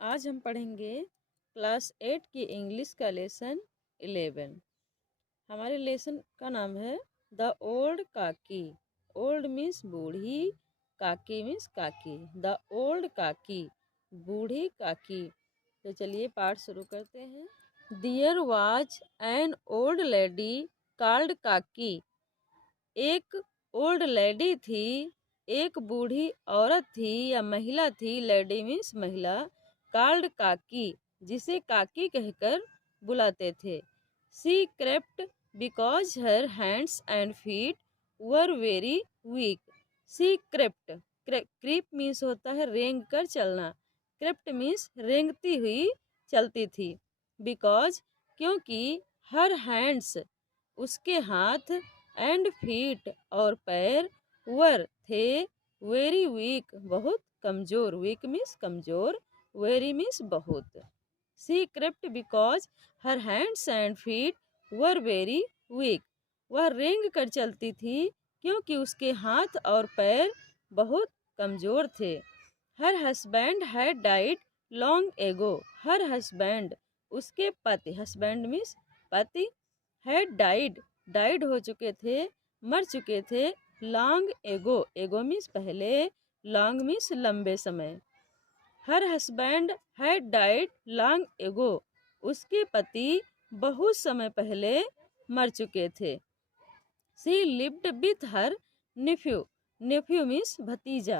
आज हम पढ़ेंगे क्लास 8 की इंग्लिश का लेसन 11। हमारे लेसन का नाम है द ओल्ड काकी। ओल्ड मीन्स बूढ़ी, काकी मीन्स काकी। द ओल्ड काकी, बूढ़ी काकी। तो चलिए पाठ शुरू करते हैं। There was an old lady called काकी। एक ओल्ड लेडी थी, एक बूढ़ी औरत थी या महिला थी। लेडी मीन्स महिला। कॉल्ड काकी, जिसे काकी कहकर बुलाते थे। She crept because her hands and feet were very weak. She crept, creep means होता है रेंग कर चलना। क्रेप्ट मीन्स रेंगती हुई चलती थी। बिकॉज, क्योंकि हर हैंड्स, उसके हाथ, एंड फीट और पैर, वर थे, वेरी वीक बहुत कमजोर। वीक मीन्स कमजोर, वेरी मीन्स बहुत। She crept because her hands and feet were very weak. वह रेंग कर चलती थी क्योंकि उसके हाथ और पैर बहुत कमजोर थे। हर हस्बैंड हैड डाइड लॉन्ग एगो। हर हस्बैंड, उसके पति, हस्बैंड मीन्स पति, हैड डाइड, डाइड हो चुके थे, मर चुके थे। लॉन्ग एगो, एगो मीन्स पहले, लॉन्ग मीन्स लंबे समय। Her husband had died long ago, उसके पति बहुत समय पहले मर चुके थे। She lived with her nephew, nephew means भतीजा।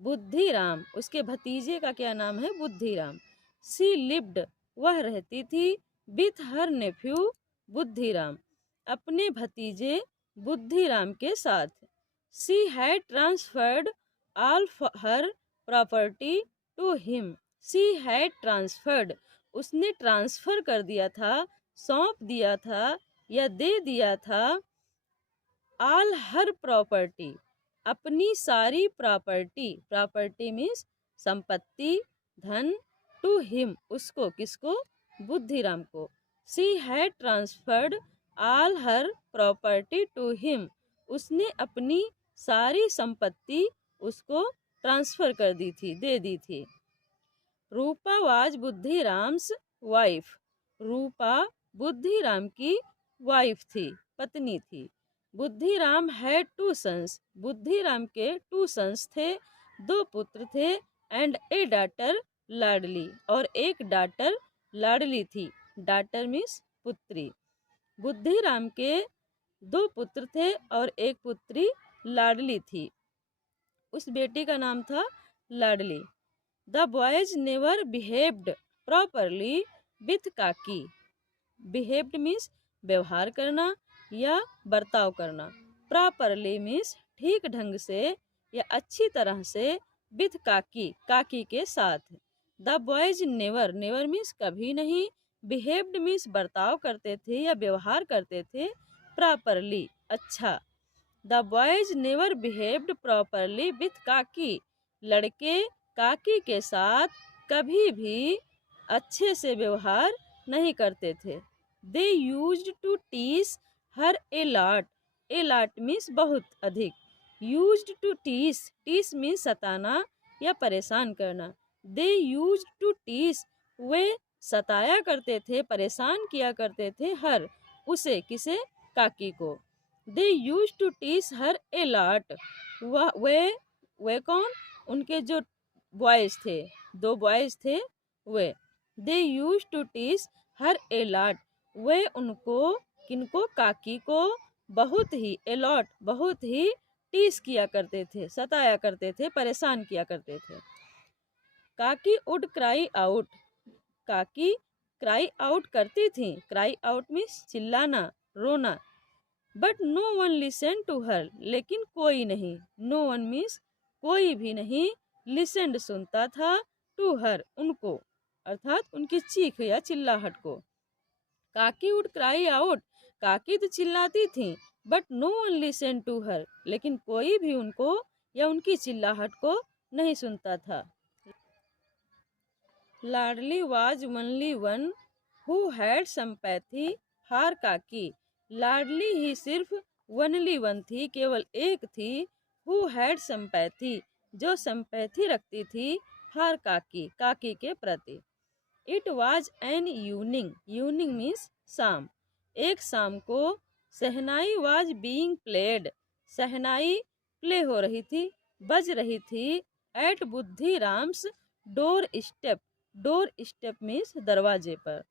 बुद्धिराम, उसके भतीजे का क्या नाम है? बुद्धिराम। सी लिव्ड, वह रहती थी, विथ हर नेफ्यू, बुद्धिराम, अपने भतीजे बुद्धिराम के साथ। She had transferred all her property to him. She had transferred, उसने ट्रांसफर कर दिया था, सौंप दिया था या दे दिया था। ऑल हर प्रॉपर्टी, अपनी सारी प्रॉपर्टी, प्रॉपर्टी मीन्स संपत्ति, धन, टू हिम, उसको, किसको? बुद्धिराम को। She had transferred all her property to him, उसने अपनी सारी संपत्ति उसको ट्रांसफर कर दी थी, दे दी थी। Rupa was Buddhiram's wife. रूपा बुद्धिराम की वाइफ थी, पत्नी थी। Buddhiram had two sons, Buddhiram के टू सन्स थे, दो पुत्र थे। एंड ए डाटर, लाडली, और एक डाटर लाडली थी। डाटर मीन्स पुत्री। बुद्धिराम के दो पुत्र थे और एक पुत्री लाडली थी। उस बेटी का नाम था Ladli. The boys never behaved properly with Kaki. Behaved means व्यवहार करना या बर्ताव करना। प्रॉपरली मीन्स ठीक ढंग से या अच्छी तरह से। विथ काकी, काकी के साथ। The boys never, never means कभी नहीं। बिहेव्ड मीन्स बर्ताव करते थे या व्यवहार करते थे। प्रॉपरली, अच्छा। The boys never behaved properly with काकी, लड़के काकी के साथ कभी भी अच्छे से व्यवहार नहीं करते थे। दे used to tease her a lot, a lot means बहुत अधिक। यूज्ड टू टीस, टीस मीन्स सताना या परेशान करना। दे यूज्ड टू टीस, वे सताया करते थे, परेशान किया करते थे, हर, उसे, किसे? काकी को। दे use to tease her a lot, वह वे कौन? उनके जो बॉयज थे, दो बॉयज थे, वे। दे use to tease her a lot, वे उनको, किनको? काकी को बहुत ही, ए लॉट बहुत ही, टीस किया करते थे, सताया करते थे, परेशान किया करते थे। Kaki would cry out, Kaki cry out करती थी। क्राई आउट मीन्स चिल्लाना, रोना। But no one listen to her, लेकिन कोई नहीं। नो वन मीन्स कोई भी नहीं। लिसेंड, सुनता था। टू हर, उनको, अर्थात उनकी चीख या चिल्लाहट को। काकी वुड क्राई आउट, काकी तो चिल्लाती थी। But no one listen to her, लेकिन कोई भी उनको या उनकी चिल्लाहट को नहीं सुनता था। Ladli was only one who had sympathy for Kaki. Ladli ही सिर्फ ओनली वन थी, केवल एक थी। हु हैड सिंपैथी, जो सिंपैथी रखती थी। फॉर काकी, काकी के प्रति। It was an evening, evening means शाम, एक शाम को shehnai was being played, shehnai play हो रही थी, बज रही थी, at Budhiram's doorstep, doorstep means दरवाजे पर।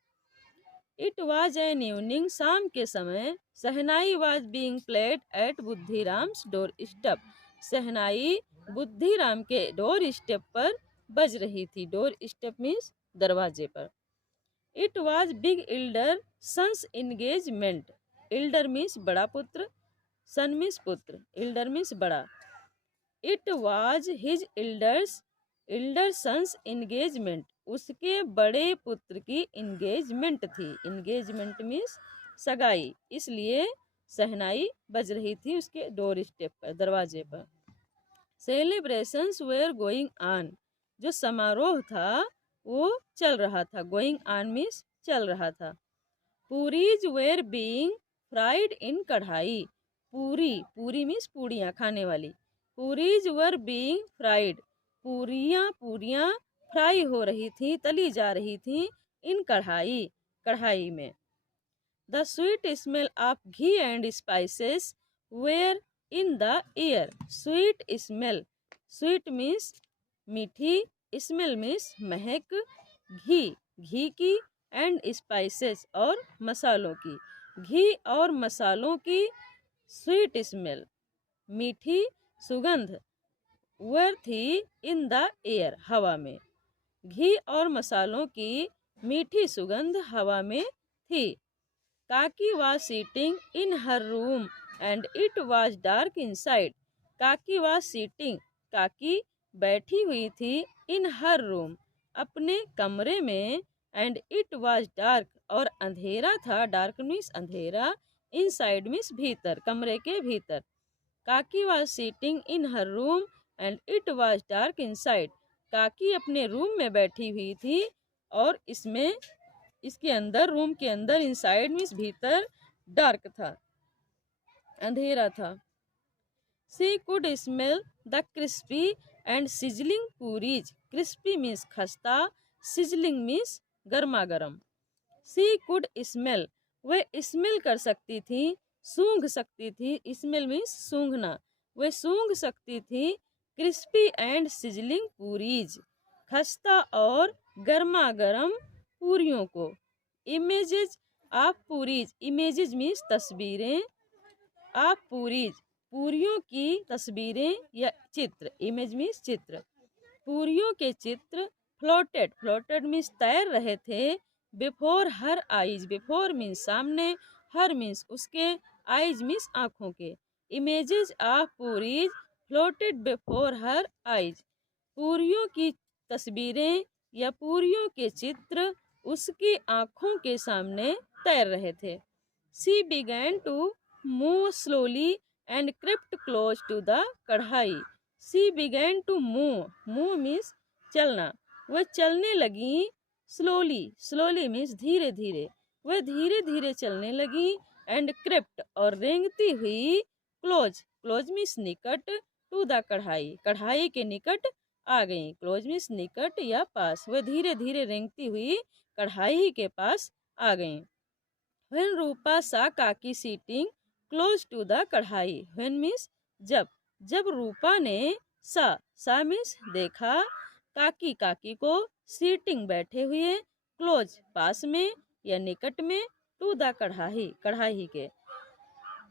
इट वॉज एन इवनिंग, शाम के समय, shehnai was being played at Budhiram's doorstep, shehnai Budhiram के डोर स्टेप पर बज रही थी, डोर स्टेप मीन्स दरवाजे पर। It was big elder son's engagement, elder means बड़ा पुत्र, सन मीन्स पुत्र, इल्डर मीन्स बड़ा। It was his elder son's engagement, उसके बड़े पुत्र की इंगेजमेंट थी, इंगेजमेंट मीन्स सगाई, इसलिए शहनाई बज रही थी उसके डोर स्टेप पर, दरवाजे पर। सेलिब्रेशंस वेयर गोइंग ऑन, जो समारोह था वो चल रहा था, गोइंग ऑन मीन्स चल रहा था। Puris were being fried in kadhai, puri, puri means पूड़ियाँ, खाने वाली, पूरीज वर बीइंग फ्राइड, पूरियाँ, पूरियाँ फ्राई हो रही थी, तली जा रही थी, इन कढ़ाई, कढ़ाई में। The sweet smell of ghee and spices were in the air, sweet smell, sweet means मीठी, स्मेल मीन्स महक, घी, घी की, एंड स्पाइसेस और मसालों की, घी और मसालों की स्वीट स्मेल, मीठी सुगंध, वर थी इन द एयर, हवा में, घी और मसालों की मीठी सुगंध हवा में थी। काकी was seating in her room and it was dark inside, काकी वाज सीटिंग, काकी बैठी हुई थी, इन हर रूम, अपने कमरे में, एंड इट वाज डार्क, और अंधेरा था, डार्क मीन्स अंधेरा, इनसाइड मीन्स भीतर, कमरे के भीतर। काकी was seating in her room and it was dark inside, काकी अपने रूम में बैठी हुई थी और इसमें, इसके अंदर, रूम के अंदर, इनसाइड मीन्स भीतर, डार्क था, अंधेरा था। She could smell the crispy and sizzling puris, crispy means खस्ता, सिजलिंग मीन्स गर्मा गर्म। शी कुड स्मेल, वह स्मेल कर सकती थी, सूंघ सकती थी, स्मेल मीन्स सूंघना, वह सूंघ सकती थी, क्रिस्पी एंड सिजलिंग पूरीज, खस्ता और गर्मा गर्म पूरियों को। Images of puris, images means तस्वीरें, ऑफ पूरीज, पूरियों की तस्वीरें या चित्र, इमेज मीन्स चित्र, पूरियों के चित्र, फ्लोटेड, फ्लोटेड मीन्स तैर रहे थे, before her eyes, before means सामने, हर मीन्स उसके, आइज मीन्स आँखों के। Images of puris floated before her eyes, पूरियों की तस्वीरें या पूरियों के चित्र उसकी आँखों के सामने तैर रहे थे। She began to move slowly and crept close to the kadhai, she began to move, move means चलना, वह चलने लगी, स्लोली, स्लोली मीन्स धीरे धीरे, वह धीरे धीरे चलने लगी, एंड क्रिप्ट, और रेंगती हुई, क्लोज, क्लोज मीन्स निकट, टू द कढ़ाई, कढ़ाई के निकट आ गई, क्लोज मीन्स निकट या पास, वह धीरे धीरे रेंगती हुई कढ़ाई के पास आ गई। व्हेन रूपा सा काकी सीटिंग क्लोज टू द कढ़ाई, व्हेन मीन्स जब, जब रूपा ने सा मीन्स देखा, काकी, काकी को, सीटिंग बैठे हुए, क्लोज पास में या निकट में, टू द कढ़ाई, कढ़ाई के,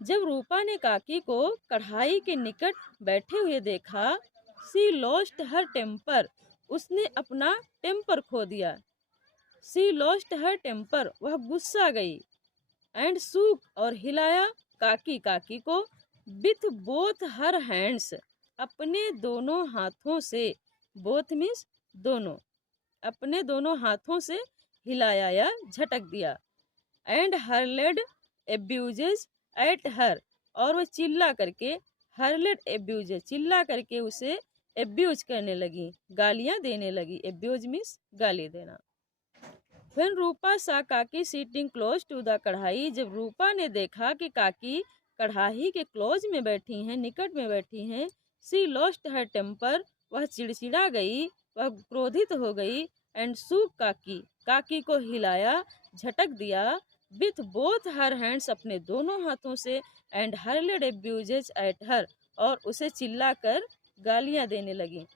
जब रूपा ने काकी को कढ़ाई के निकट बैठे हुए देखा, सी लॉस्ट हर टेम्पर, उसने अपना टेम्पर खो दिया, सी लॉस्ट हर टेम्पर, वह गुस्सा गई, एंड सूक, और हिलाया, काकी, काकी को, विथ बोथ हर हैंड्स, अपने दोनों हाथों से, बोथ मीन्स दोनों, अपने दोनों हाथों से हिलाया या झटक दिया, एंड हर्लेड एब्यूजेस एट हर, और वह चिल्ला करके, हर्लेड एब्यूजेस, चिल्ला करके उसे एब्यूज करने लगी, गालियां देने लगी, एब्यूज मीन्स गाली देना। व्हेन रूपा सा काकी सीटिंग क्लोज टू द कढ़ाई, जब रूपा ने देखा कि काकी कढ़ाई के क्लोज में बैठी हैं, निकट में बैठी हैं, सी लॉस्ट हर टेम्पर, वह चिड़चिड़ा गई, वह क्रोधित हो गई। एंड शूक काकी, काकी को हिलाया, झटक दिया। विथ बोथ हर हैंड्स, अपने दोनों हाथों से। एंड हर्लेड एब्यूजेस एट हर, और उसे चिल्लाकर गालियां देने लगी।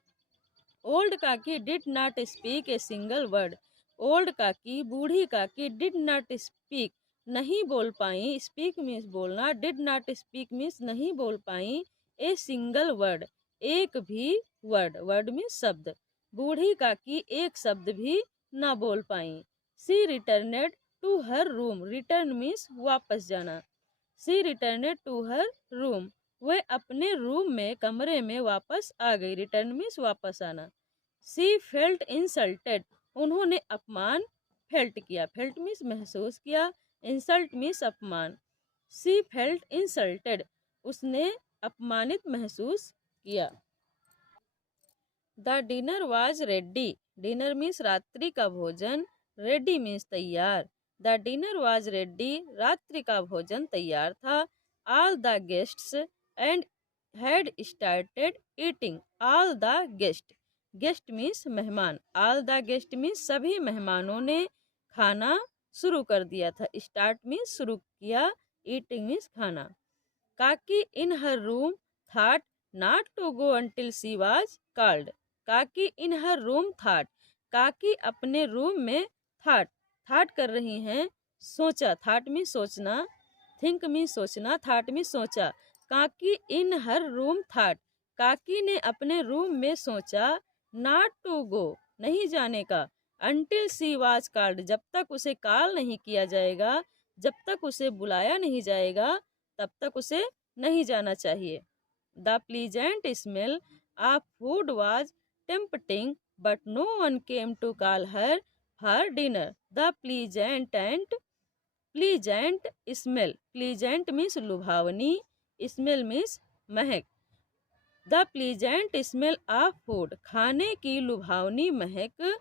ओल्ड काकी did not speak a single word. Old काकी, बूढ़ी काकी, डिड नॉट स्पीक, नहीं बोल पाई। स्पीक मीन्स बोलना, डिड नॉट स्पीक मीन्स नहीं बोल पाई। ए सिंगल वर्ड, एक भी वर्ड, वर्ड मीन्स शब्द। बूढ़ी काकी एक शब्द भी ना बोल पाई। She returned to her room, return means वापस जाना। सी रिटर्नेड टू हर रूम, वह अपने रूम में, कमरे में वापस आ गई। रिटर्न मीन्स वापस आना। सी फेल्ट इंसल्टेड, उन्होंने अपमान फेल्ट किया। फेल्ट मीन्स महसूस किया, इंसल्ट मीन्स अपमान। सी फेल्ट इंसल्टेड, उसने अपमानित महसूस किया। The dinner was ready, dinner means रात्रि का भोजन। रेडी मीन्स तैयार। द डिनर वाज रेडी, रात्रि का भोजन तैयार था। All the guests and had started eating. All the guest, guest means मेहमान। ऑल द गेस्ट मीन्स सभी मेहमानों ने खाना शुरू कर दिया था। स्टार्ट मीन्स शुरू किया, ईटिंग मीन्स खाना। Kaki in her room thought not to go until she was called. Kaki in her room thought, काकी अपने रूम में थॉट, थॉट कर रही हैं, सोचा। थॉट में सोचना, थिंक में सोचना, थॉट में सोचा। काकी इन हर रूम थॉट, काकी ने अपने रूम में सोचा। नॉट टू गो, नहीं जाने का। अंटिल सी वाज कॉल्ड, जब तक उसे कॉल नहीं किया जाएगा, जब तक उसे बुलाया नहीं जाएगा, तब तक उसे नहीं जाना चाहिए। The pleasant smell of food was tempting but no one came to call her for dinner. The pleasant smell, pleasant means लुभावनी, स्मेल मीन्स महक। The pleasant smell of food, खाने की लुभावनी महक।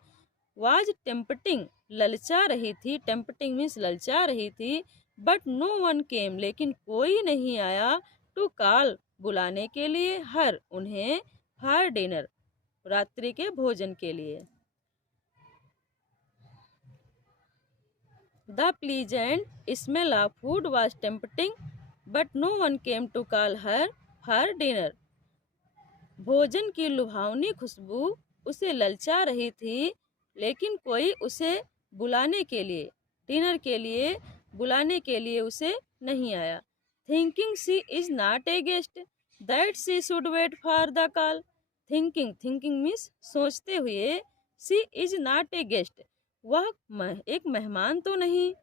वाज टेम्पटिंग, ललचा रही थी। टेम्पटिंग मीन्स ललचा रही थी। बट नो वन केम, लेकिन कोई नहीं आया। टू कॉल, बुलाने के लिए। हर, उन्हें। फॉर डिनर, रात्रि के भोजन के लिए। The pleasant smell of food was tempting but no one came to call her for dinner. भोजन की लुभावनी खुशबू उसे ललचा रही थी, लेकिन कोई उसे बुलाने के लिए, डिनर के लिए बुलाने के लिए उसे नहीं आया। Thinking she is not a guest that she should wait for the call. Thinking, thinking means सोचते हुए। She is not a guest, वह एक मेहमान तो नहीं।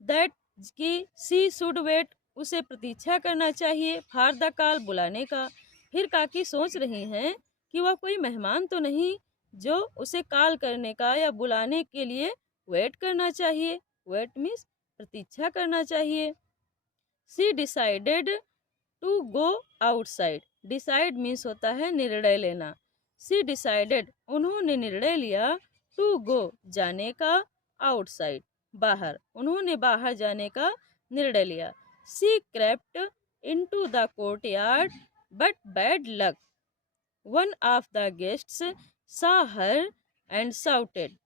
दैट की, सी शुड वेट, उसे प्रतीक्षा करना चाहिए। फॉर द कॉल, बुलाने का। फिर काकी सोच रही हैं कि वह कोई मेहमान तो नहीं जो उसे कॉल करने का या बुलाने के लिए वेट करना चाहिए। वेट मीन्स प्रतीक्षा करना चाहिए। She decided to go outside, decide means होता है निर्णय लेना। सी डिसाइडेड, उन्होंने निर्णय लिया। टू गो, जाने का। आउटसाइड, बाहर, उन्होंने बाहर जाने का निर्णय लिया। She crept into the courtyard but bad luck one of the guests saw her and shouted.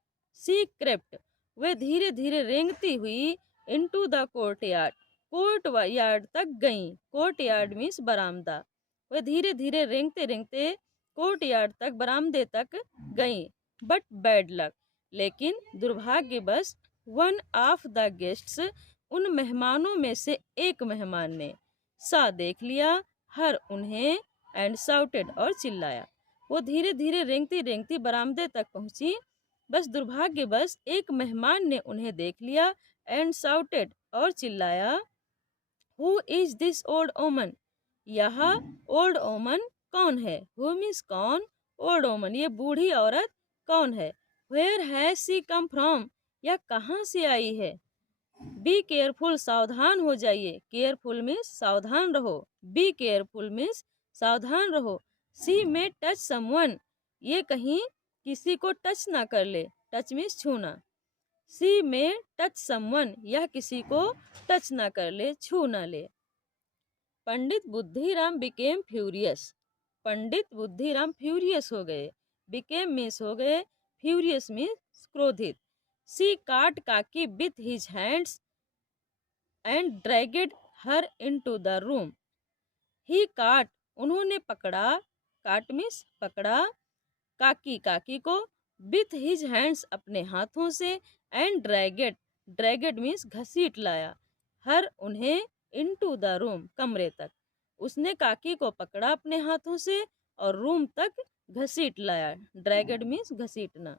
She crept, वे धीरे धीरे रेंगती हुई। Into the courtyard, courtyard तक गईं। कोर्ट यार्ड मीन्स बरामदा। वे धीरे धीरे रेंगते रेंगते कोर्ट यार्ड तक, बरामदे तक गईं। बट बैड लक, लेकिन दुर्भाग्यवश। वन ऑफ द गेस्ट्स, उन मेहमानों में से एक मेहमान ने। सा, देख लिया। हर, उन्हें। एंड शाउटेड, और चिल्लाया। वो धीरे धीरे रेंगती रेंगती बरामदे तक पहुंची। बस दुर्भाग्यवश एक मेहमान ने उन्हें देख लिया। एंड शाउटेड, और चिल्लाया। हु इज दिस ओल्ड ओमन, यह ओल्ड ओमन कौन है। हु मीन्स कौन, ओल्ड ओमन, ये बूढ़ी औरत कौन है। Where has she come from, यह कहाँ से आई है। बी केयरफुल, सावधान हो जाइए। केयरफुल मीन्स सावधान रहो। बी केयरफुल मीन्स सावधान रहो। सी में टच समवन, ये कहीं किसी को टच ना कर ले। टच मीन्स छूना। सी में टच समवन, यह किसी को टच ना कर ले, छू ना ले। पंडित बुद्धिराम बिकेम फ्यूरियस, पंडित बुद्धिराम फ्यूरियस हो गए। बिकेम मीन्स हो गए, फ्यूरियस मीन्स क्रोधित। She caught Kaki with his hands and dragged her into the room. He caught उन्होंने पकड़ा, काट मीन्स पकड़ा, काकी काकी को, विथ हिज हैंड्स अपने हाथों से, एंड ड्रैगेड ड्रैगेड मीन्स घसीट लाया, हर उन्हें, इनटू द रूम कमरे तक। उसने काकी को पकड़ा अपने हाथों से और रूम तक घसीट लाया, ड्रैगेड मीन्स घसीटना।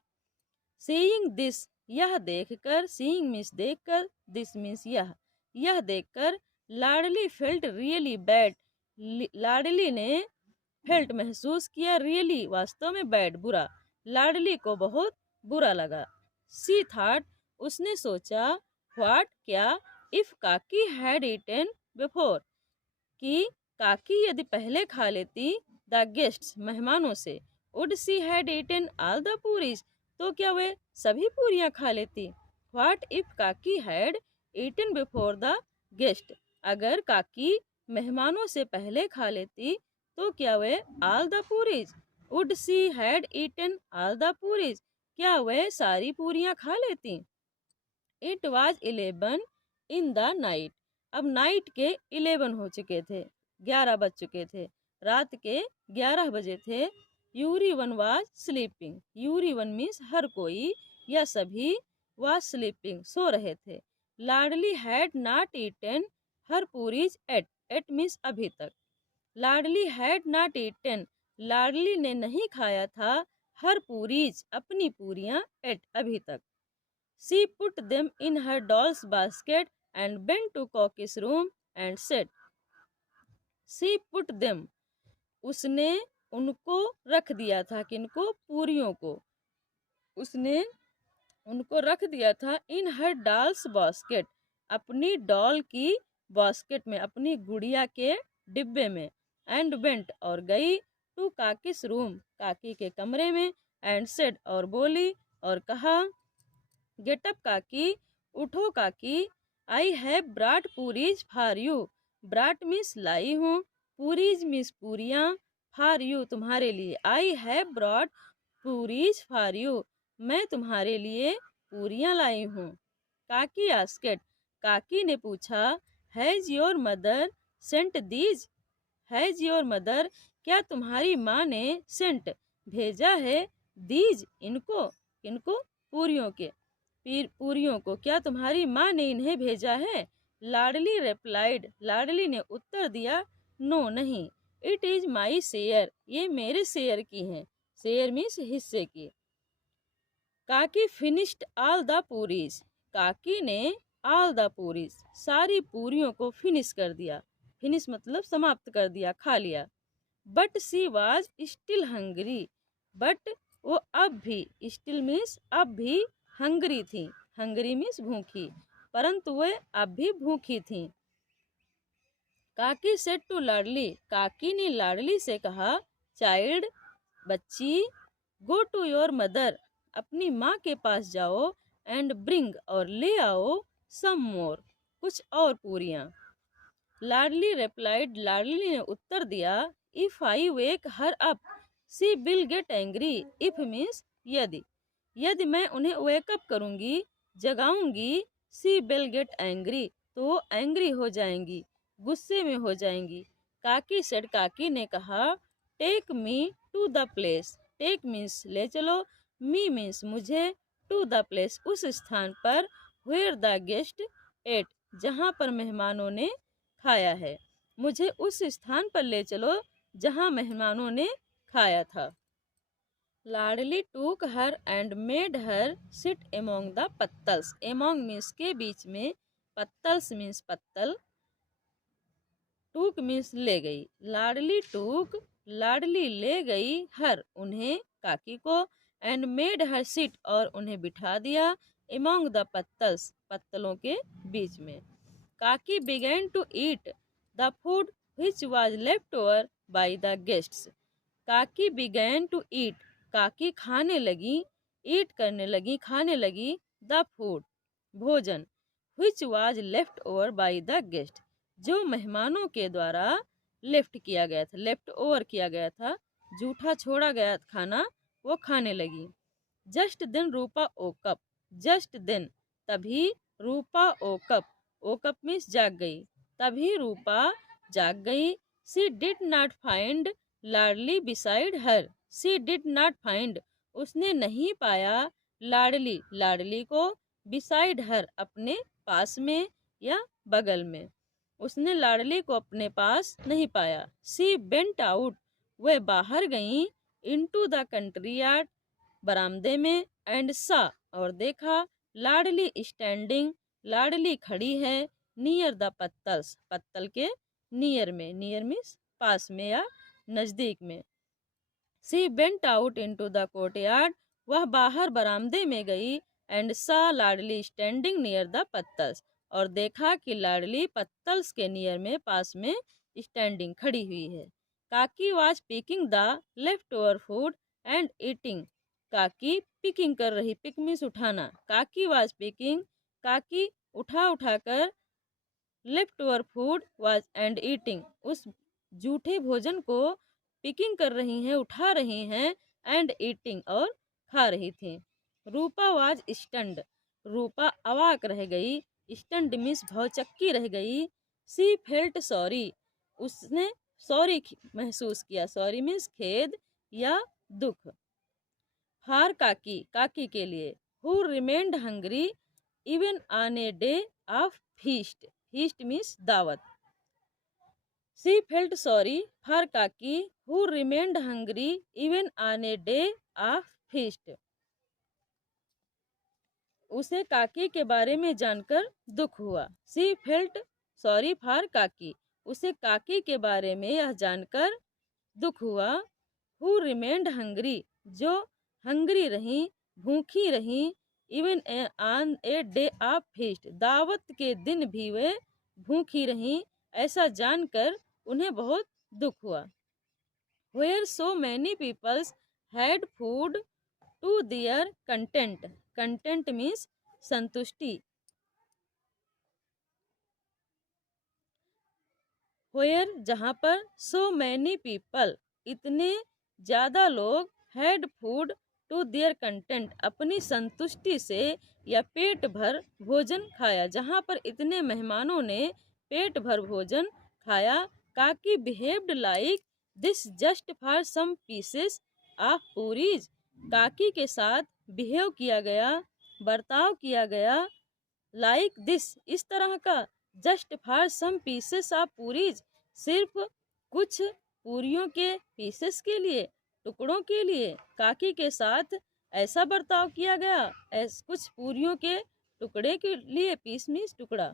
सीइंग दिस यह देखकर, सीइंग मीन्स देखकर, दिस मीन्स यह देखकर, लाडली फेल्ट रियली बैड, लाडली ने फेल्ट महसूस किया, रियली वास्तव में, बैड बुरा, लाडली को बहुत बुरा लगा। सी थॉट उसने सोचा, व्हाट क्या, if Kaki had eaten before कि काकी यदि पहले खा लेती, द गेस्ट्स मेहमानों से, would she had eaten all the puris तो क्या वे सभी पूरियां खा लेती। What if Kaki had eaten before the guest अगर काकी मेहमानों से पहले खा लेती तो क्या वे all the puris, would she had eaten all the puris क्या वे सारी पूरियां खा लेती। It was 11 in the night अब नाइट के 11 हो चुके थे, 11 बज चुके थे, रात के 11 बजे थे। Everyone was sleeping, everyone means हर कोई या सभी, वाज स्लीपिंग सो रहे थे। Ladli had not eaten her puris yet, yet means अभी तक। Ladli had not eaten Ladli ने नहीं खाया था, हर पूरीज अपनी पूरियां, एट अभी तक। She put them in her doll's basket and went to Kaki's room and said, she put them उसने उनको रख दिया था, किनको, पूरियों को, उसने उनको रख दिया था, इन हर डॉल्स बास्केट अपनी डॉल की बास्केट में, अपनी गुड़िया के डिब्बे में, एंड वेंट और गई, टू काकी's रूम काकी के कमरे में, एंड सेड और बोली और कहा, गेट अप काकी उठो Kaki, I have brought puris for you, brought means लाई हूँ, पूरीज मीन्स पूरियाँ, फॉर यू तुम्हारे लिए, I have brought puris for you मैं तुम्हारे लिए पूरियाँ लाई हूँ। काकी आस्केट काकी ने पूछा, has your mother sent these, has your mother क्या तुम्हारी माँ ने, सेंट भेजा है, दीज इनको, इनको पूरियों के, पूरियों को क्या तुम्हारी माँ ने इन्हें भेजा है। लाडली रिप्लाइड लाडली ने उत्तर दिया, नो नहीं, इट इज माई शेयर ये मेरे शेयर की हैं, शेयर मीन्स हिस्से की। काकी फिनिश्ड ऑल द पूरीज काकी ने ऑल द पूरीज सारी पूरियों को फिनिश कर दिया, फिनिश मतलब समाप्त कर दिया, खा लिया। But she was still hungry but वो अब भी, स्टिल मीन्स अब भी, हंग्री थी, हंग्री मीन्स भूखी, परंतु वे अब भी भूखी थी। काकी सेड टू लाडली काकी ने लाडली से कहा, चाइल्ड बच्ची, गो टू योर मदर अपनी माँ के पास जाओ, एंड ब्रिंग और ले आओ, सम मोर कुछ और पूरियाँ। लाडली रिप्लाइड लाडली ने उत्तर दिया, if I wake her up she will get angry, if means यदि, यदि मैं उन्हें वेकअप करूंगी, जगाऊंगी, सी विल गेट एंग्री तो वो एंग्री हो जाएंगी, गुस्से में हो जाएंगी। काकी सेड काकी ने कहा, take me to the place, take means ले चलो, मी मीन्स मुझे, टू द प्लेस उस स्थान पर, वेयर द गेस्ट एट जहाँ पर मेहमानों ने खाया है, मुझे उस स्थान पर ले चलो जहाँ मेहमानों ने खाया था। Ladli took her and made her sit among the pattals, among means के बीच में, पत्तल्स मीन्स पत्तल, टूक मीन्स ले गई। लाडली टूक लाडली ले गई, हर उन्हें काकी को, एंड मेड हर सिट और उन्हें बिठा दिया, एमोंग द पत्तल्स पत्तलों के बीच में। Kaki began to eat the food which was left over by the guests, Kaki began to eat Kaki खाने लगी, ईट करने लगी, खाने लगी, द फूड भोजन, विच was left over by the guest जो मेहमानों के द्वारा लेफ्ट किया गया था, लेफ्ट ओवर किया गया था, जूठा छोड़ा गया खाना वो खाने लगी। जस्ट देन रूपा ओकअप, जस्ट देन तभी रूपा ओकअप, ओकअप मीन्स जाग गई, तभी रूपा जाग गई। She did not find Ladli beside her, she did not find उसने नहीं पाया लाडली, लाडली को, बिसाइड हर अपने पास में या बगल में, उसने लाडली को अपने पास नहीं पाया। सी बेंट आउट वह बाहर गई, इनटू द कंट्री यार्ड बरामदे में, एंड सा और देखा, लाडली स्टैंडिंग लाडली खड़ी है, नियर द पत्तल्स पत्तल के नियर में, नियर मीन्स पास में या नजदीक में। She went out into the courtyard वह बाहर बरामदे में गई, and saw Ladli standing near the pattals और देखा कि लाडली पत्तल्स के नियर में पास में स्टैंडिंग खड़ी हुई है। काकी was picking the left over food and eating, काकी पिकिंग कर रही, पिक मीन्स उठाना, काकी वाज पिकिंग काकी उठा उठा कर, left over food was and eating उस जूठे भोजन को पिकिंग कर रही हैं, उठा रही हैं, एंड ईटिंग और खा रही थी। रूपा वाज स्टंड रूपा अवाक रह गई, स्टंड मीन्स भौचक्की रह गई। सी फेल्ट सॉरी उसने सॉरी महसूस किया, सॉरी मीन्स खेद या दुख। फार काकी काकी के लिए, who remained hungry even on a day of feast, feast means दावत। सी फेल्ट सॉरी फॉर काकी who remained hungry even on a day of feast, उसे काकी के बारे में जानकर दुख हुआ। सी फेल्ट सॉरी फॉर काकी उसे काकी के बारे में यह जानकर दुख हुआ। हु रिमेंड हंग्री जो हंग्री रही, भूखी रही, even on a day of feast दावत के दिन भी वे भूखी रही, ऐसा जानकर उन्हें बहुत दुख हुआ। Where so many people had food to their content, content means संतुष्टि। Where जहाँ पर so many people इतने ज़्यादा लोग had food to their content अपनी संतुष्टि से या पेट भर भोजन खाया, जहाँ पर इतने मेहमानों ने पेट भर भोजन खाया। Kaki behaved like this just for some pieces of puris, Kaki के साथ बिहेव किया गया, बर्ताव किया गया, लाइक दिस इस तरह का, just for some pieces of puris सिर्फ कुछ पूरियों के पीसेस के लिए, टुकड़ों के लिए काकी के साथ ऐसा बर्ताव किया गया, कुछ पूरियों के टुकड़े के लिए, पीस मीन्स टुकड़ा।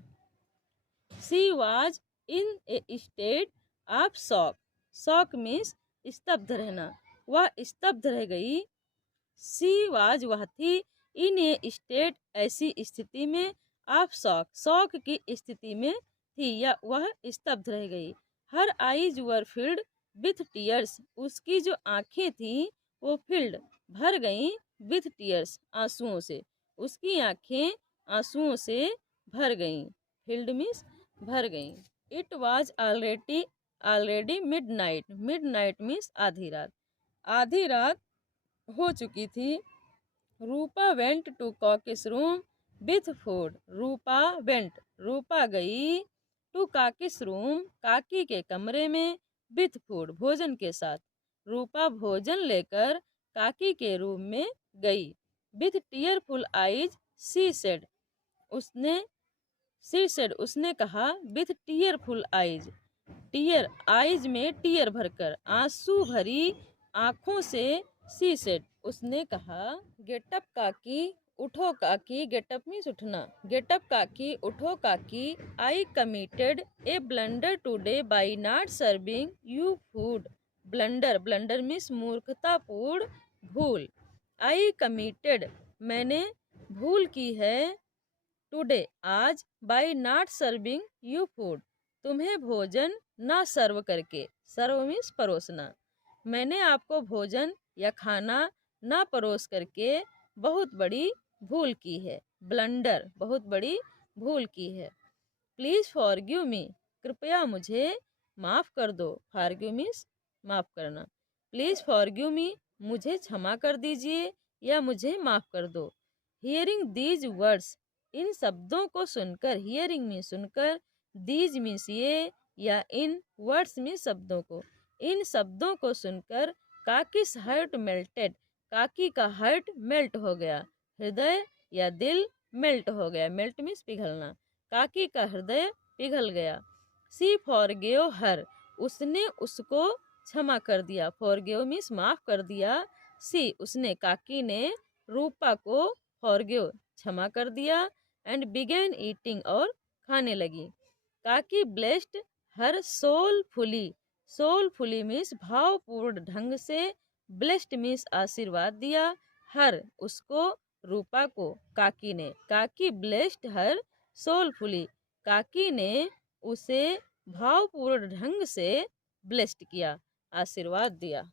She was in A state of shock, shock means स्तब्ध रहना, वह स्तब्ध रह गई। सी वाज वह थी, इन ए स्टेट ऐसी स्थिति में, ऑफ शॉक शॉक की स्थिति में थी या वह स्तब्ध रह गई। Her eyes were filled with tears उसकी जो आंखें थी वो फिल्ड भर गईं, विथ टीयर्स आंसुओं से, उसकी आंखें आंसुओं से भर गईं, फिल्ड मीन्स भर गईं। It was already midnight, midnight means आधी रात, आधी रात हो चुकी थी। Rupa went to Kaki's room with food, Rupa went Rupa गई, टू काकी's रूम काकी के कमरे में, विथ फूड भोजन के साथ, रूपा भोजन लेकर काकी के रूम में गई। With tearful eyes she said उसने, सी सेड उसने कहा, with tearful eyes, tear eyes में टीयर भरकर, आंसू भरी आंखों से, सी सेड उसने कहा, गेटअप काकी उठो काकी, गेटअप मीन्स उठना, गेटअप काकी उठो काकी, आई committed A blunder today by not serving you food, blunder blunder means मूर्खतापूर्ण भूल, आई कमिटेड मैंने भूल की है, टुडे आज, by not serving you food तुम्हें भोजन ना सर्व करके, सर्व मीन्स परोसना, मैंने आपको भोजन या खाना ना परोस करके बहुत बड़ी भूल की है, ब्लंडर बहुत बड़ी भूल की है। प्लीज़ फॉरगिव मी कृपया मुझे माफ़ कर दो, फॉरगिव मीन्स माफ़ करना, प्लीज़ फॉरगिव मी मुझे क्षमा कर दीजिए या मुझे माफ कर दो। हियरिंग दीज वर्ड्स, इन शब्दों को सुनकर, हियरिंग में सुनकर, दीज मीन्स ये, या इन वर्ड्स में शब्दों को, इन शब्दों को सुनकर काकी's हार्ट मेल्टेड, काकी का हार्ट मेल्ट हो गया, हृदय या दिल मेल्ट हो गया, मेल्ट मीन्स पिघलना, काकी का हृदय पिघल गया। सी फॉरगेव हर, उसने उसको क्षमा कर दिया, फॉरगेव मीन्स माफ कर दिया। सी उसने, काकी ने रूपा को फॉरगिव क्षमा कर दिया। एंड बिगेन ईटिंग और खाने लगी। काकी ब्लेस्ड हर सोलफुली, सोलफुली मीन्स भावपूर्ण ढंग से, ब्लेस्ड मीन्स आशीर्वाद दिया, हर उसको, रूपा को, काकी ने, काकी ब्लेस्ड हर सोलफुली, काकी ने उसे भावपूर्ण ढंग से ब्लेस्ड किया, आशीर्वाद दिया।